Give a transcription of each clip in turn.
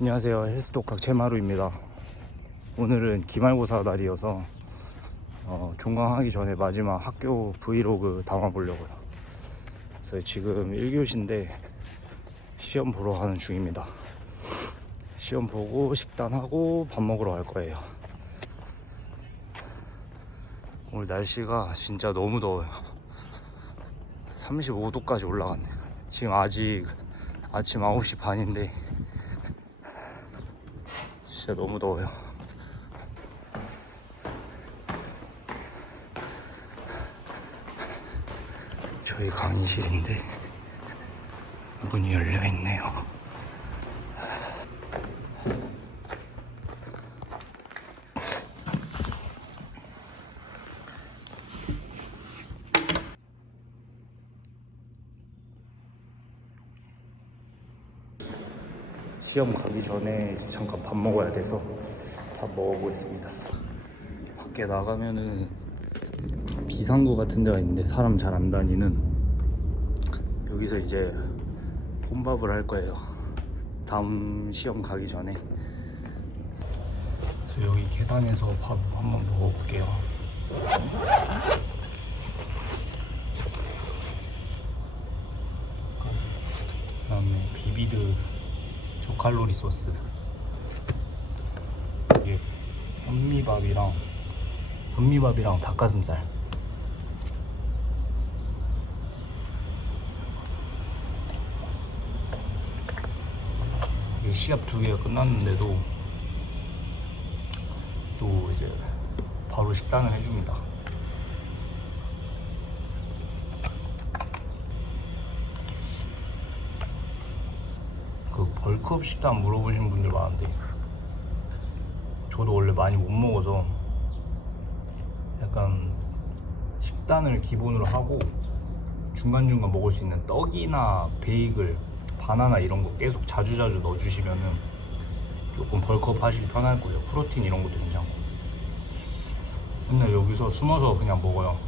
안녕하세요. 헬스톡각 제마루입니다. 오늘은 기말고사 날이어서 어, 종강하기 전에 마지막 학교 브이로그 담아보려고요. 그래서 지금 1교시인데 시험 보러 가는 중입니다. 시험 보고 식단하고 밥 먹으러 갈 거예요. 오늘 날씨가 진짜 너무 더워요. 35도까지 올라갔네요. 지금 아직 아침 9시 반인데 진짜 너무 더워요. 저희 강의실인데 문이 열려 있네요. 시험 가기 전에 잠깐 밥 먹어야 돼서 밥 먹어보겠습니다. 밖에 나가면은 비상구 같은 데가 있는데 사람 잘 안 다니는 여기서 이제 혼밥을 할 거예요. 다음 시험 가기 전에. 그래서 여기 계단에서 밥 한번 먹어볼게요. 그다음에 비비드 저칼로리 소스. 이게 현미밥이랑 현미밥이랑 닭가슴살. 이게 시합 두 개가 끝났는데도 또 이제 바로 식단을 해줍니다 그 벌크업 식단 물어보신 분들 많은데 저도 원래 많이 못 먹어서 약간 식단을 기본으로 하고 중간중간 먹을 수 있는 떡이나 베이글, 바나나 이런 거 계속 자주자주 넣어주시면은 조금 벌크업 하시기 편할 거예요. 프로틴 이런 것도 괜찮고. 맨날 여기서 숨어서 그냥 먹어요.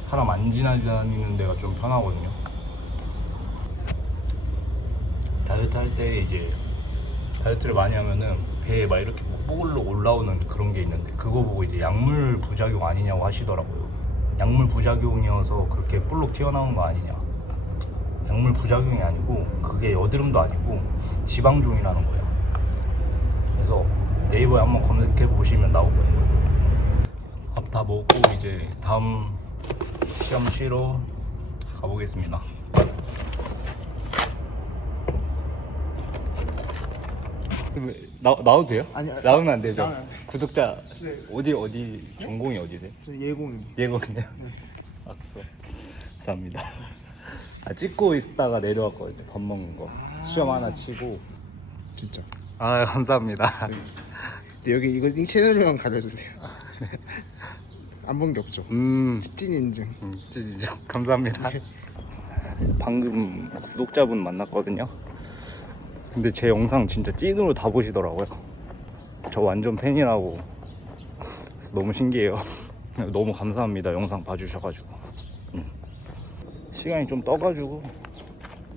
사람 안 지나다니는 데가 좀 편하거든요 다이어트 할 때 이제 다이어트를 많이 하면은 배에 막 이렇게 뭐 뽀글로 올라오는 그런 게 있는데 그거 보고 이제 약물 부작용 아니냐고 하시더라고요. 약물 부작용이어서 그렇게 볼록 튀어나온 거 아니냐. 약물 부작용이 아니고 그게 여드름도 아니고 지방종이라는 거예요. 그래서 네이버에 한번 검색해 보시면 나올 거예요. 밥 다 먹고 이제 다음 시험 치러 가보겠습니다. 나 나와도 돼요? 아니, 아니, 나오면 안 되죠. 나오면 안 돼. 구독자 네. 어디 어디 전공이 어디세요? 저 예공입니다. 예거든요. 악수. 감사합니다. 아, 찍고 있다가 내려왔거든요. 밥 먹는 거. 수염 하나 치고. 진짜. 아 감사합니다. 근데 여기 이거 링 채널이랑 가려주세요. 안 본 게 없죠. 음, 찐 인증. 음 진짜 감사합니다. 방금 구독자분 만났거든요. 근데 제 영상 진짜 찐으로 다 보시더라고요. 저 완전 팬이라고. 너무 신기해요. 너무 감사합니다. 영상 봐주셔가지고. 음. 시간이 좀 떠가지고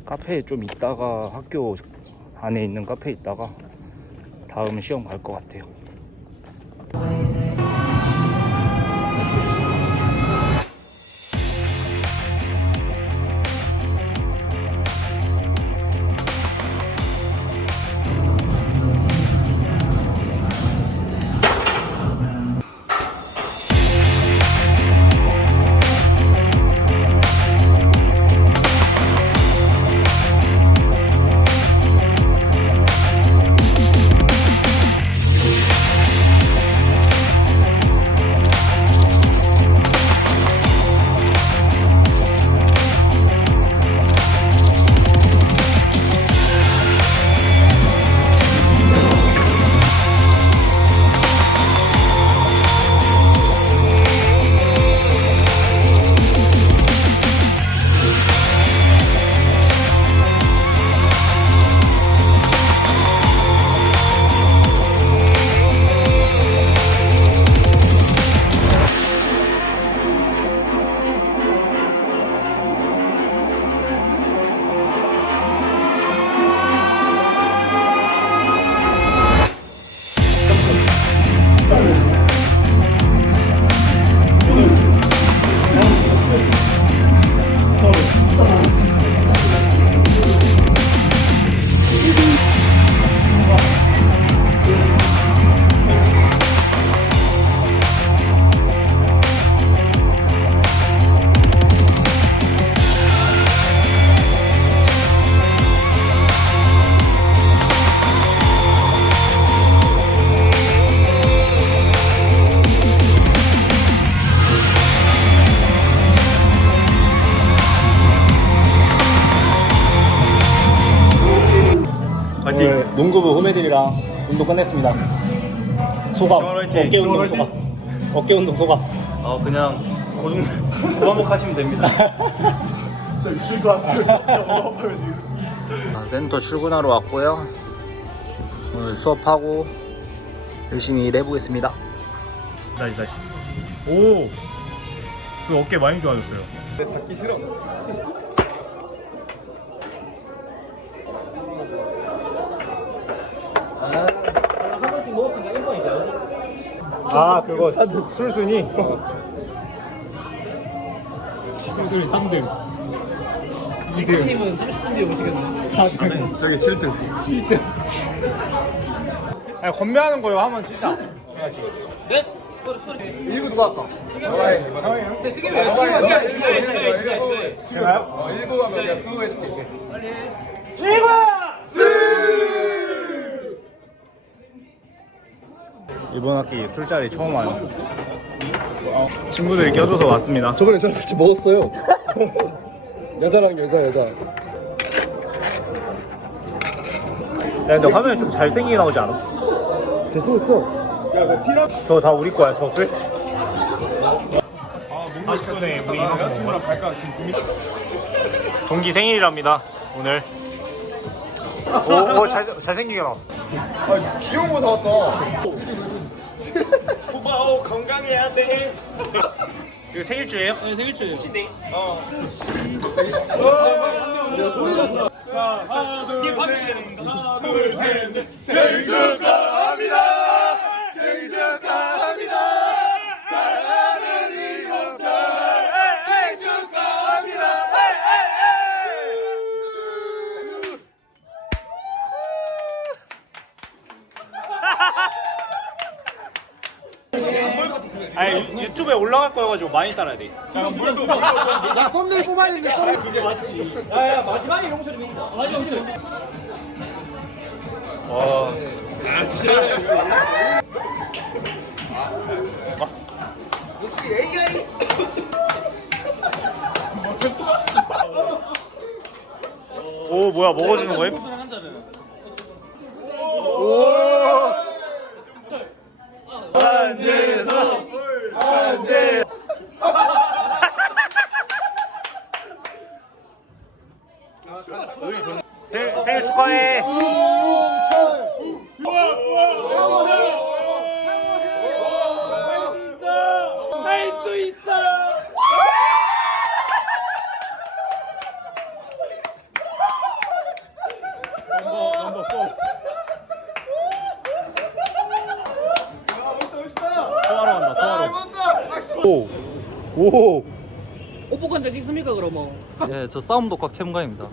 카페에 좀 있다가 학교 안에 있는 카페에 있다가 다음 시험 갈 것 같아요. 농구부 후배들이랑 운동 끝냈습니다. 소감. 화이팅! 어깨 운동 화이팅! 소감. 어깨 운동 소감. 어 그냥 고정 고반복 하시면 됩니다. 저 미칠 것 같아요. 너무 아파요 지금. 아, 센터 출근하러 왔고요. 오늘 수업하고 열심히 일해보겠습니다. 다시 다시. 오. 그 어깨 많이 좋아졌어요. 아 그거 술순이? 술순이 3등. 2등. 30분 뒤에 오시겠네 4등 저기 7등. 7등. 아니 건배하는 거요. 하면 진짜 이거 누가 할까? 제가요? 일곱 하면 내가 수호 해줄게. 이 번 학기 술자리 처음 와요. 어, 친구들이 껴줘서 왔습니다. 저번에 저랑 같이 먹었어요. 여자랑 여자 여자. 야, 근데 화면에 좀 잘생기게 나오지 않아? 티라. 저다 우리 거야, 저 술? 40분에 우리 발가 지금 고민. 동기 생일이랍니다, 오늘. 오, 오 잘, 잘생기게 나왔어. 아 귀여운 거 사왔다. 고마워, 건강해야 돼. 이거 생일주예요? 네, 생일주예요. 아니 유- 유튜브에 올라갈 거여가지고 많이 따라야 돼. 야 썸네일 뽑아야 되는데 썸네일. 그게 맞지. 오 뭐야 먹어주는 거임? 생- 생일 축하해. 소화로. 오. 오. 뽀뽀한자 찍습니까 그러면? 예, 저 싸움 독학 채무가입니다.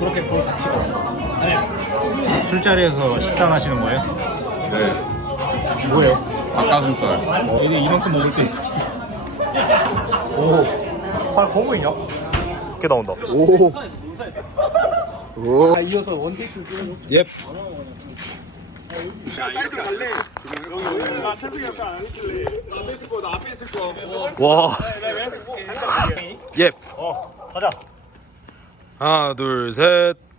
그렇게 볼 가치가 없어. 술자리에서 식단 하시는 거예요? 네. 뭐예요? 닭가슴살. 어, 이게 이만큼 먹을 때. 오. 아, 거고 있냐? 이렇게 나온다. 오. 오. 예. 와. 예. 어, 가자. 하나, 둘, 셋.